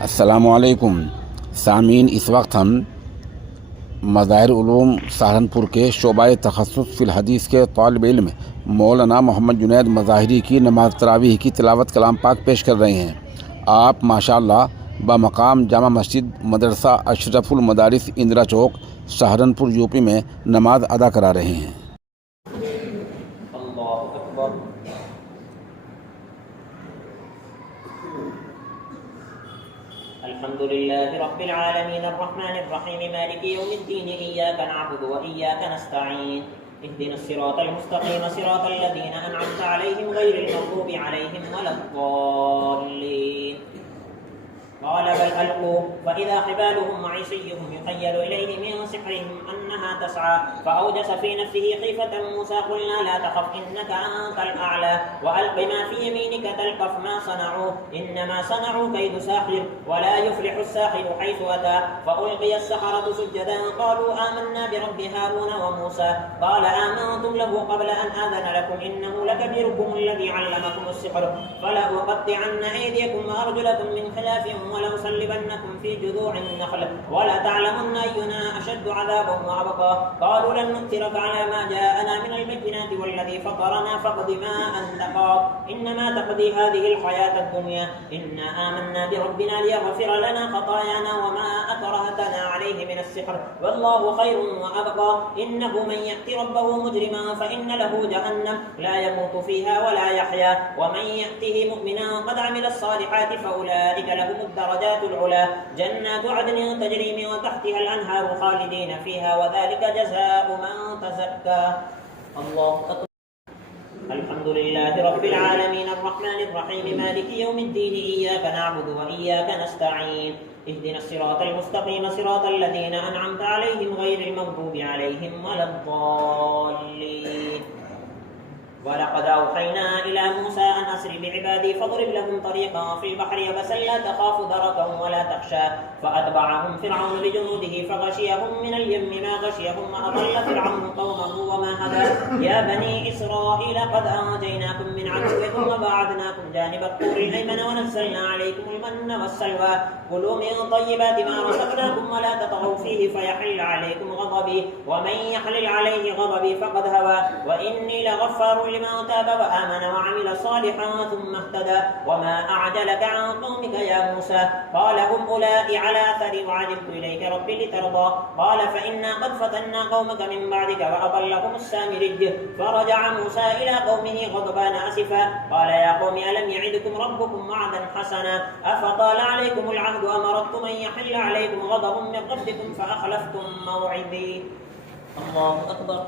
अस्सलामुअलैकुम सामीन। इस वक्त हम मज़ाहिर उलूम सहारनपुर के शोबाए तखस्सुस फ़िल हदीस के तालिब इल्म मौलाना मोहम्मद जुनैद मज़ाहिरी की नमाज तरावीह की तिलावत कलाम पाक पेश कर रहे हैं। आप माशाअल्लाह बमकाम जामा मस्जिद मदरसा अशरफुल मदारिस इंदिरा चौक सहारनपुर यूपी में नमाज अदा करा रहे हैं। अल्हम्दुलिल्लाहि रब्बिल आलमीन अर्रहमानिर रहीम मालिकि यौमिद्दीन इय्याका नअबुदु व इय्याका नस्तईन इहदिनस सिरातल मुस्तक़ीम सिरातल लज़ीना अन'अमता अलैहिम गैरिल मग़्दूबि अलैहिम वलद्दाल्लीन। قال بل ألقوا فإذا حبالهم وعصيهم يخيل إليه من سحرهم أنها تسعى فأوجس في نفسه خيفة موسى قلنا لا تخف إنك أنت الأعلى وألق ما في يمينك تلقف ما صنعوا إنما صنعوا كيد ساحر ولا يفلح الساحر حيث أتى فألقي السحرة سجدا قالوا آمنا برب هارون وموسى قال آمنتم له قبل أن آذن لكم إنه لكبيركم الذي علمكم السحر فلأقطعن أيديكم وأرجلكم من خلاف ولأصلبنكم في جذوع النخل ولتعلمن أينا أشد عذابا وأبقى قالوا لن نؤثرك على ما جاءنا من البينات والذي فطرنا فاقض ما أنت قاض إنما تقضي هذه الحياة الدنيا إنا آمنا بربنا ليغفر لنا خطايانا وما أكرهتنا عليه من السحر والله خير وأبقى إنه من يأت ربه مجرما فإن له جهنم لا يموت فيها ولا يحيا ومن يأته مؤمنا قد عمل الصالحات فأولئك لهم الدرجات العلى جنات عدن تجري من تحتها الأنهار خالدين فيها وذلك جزاء من تزكى. الله أكبر. الحمد لله رب العالمين الرحمن الرحيم مالك يوم الدين إياك نعبد وإياك نستعين اهدنا الصراط المستقيم صراط الذين أنعمت عليهم غير المغضوب عليهم ولا الضالين. ولقد أوحينا إلى موسى أن أسر بعبادي فاضرب لهم طريقا في البحر يبسا لا تخاف دركا ولا تخشى فأتبعهم فرعون بجنوده فغشيهم من اليم ما غشيهم وأضل فرعون قومه وما هدى يا بني إسرائيل قد أنجيناكم من عدوكم وباعدناكم جانب الطور الأيمن ونزلنا عليكم المن والسلوى كلوا من طيبات ما رزقناكم ولا تطغوا فيه فيحل عليكم غضبي ومن يحلل عليه غضبي فقد هوى وإني لغفار لمن تاب وآمن وعمل صالحا ثم اهتدى وما أعجلك عن قومك يا موسى قال هم أولئك على أثري وعجلت إليك ربي لترضى قال فإنا قد فتنا قومك من بعدك وأضلهم السامري فرجع موسى إلى قومه غضبان أسفا قال يا قوم ألم يعدكم ربكم وعدا حسنا أفطال عليكم العهد أمرتم أن يحل عليكم غضب من ربكم فأخلفتم موعدي. الله أكبر.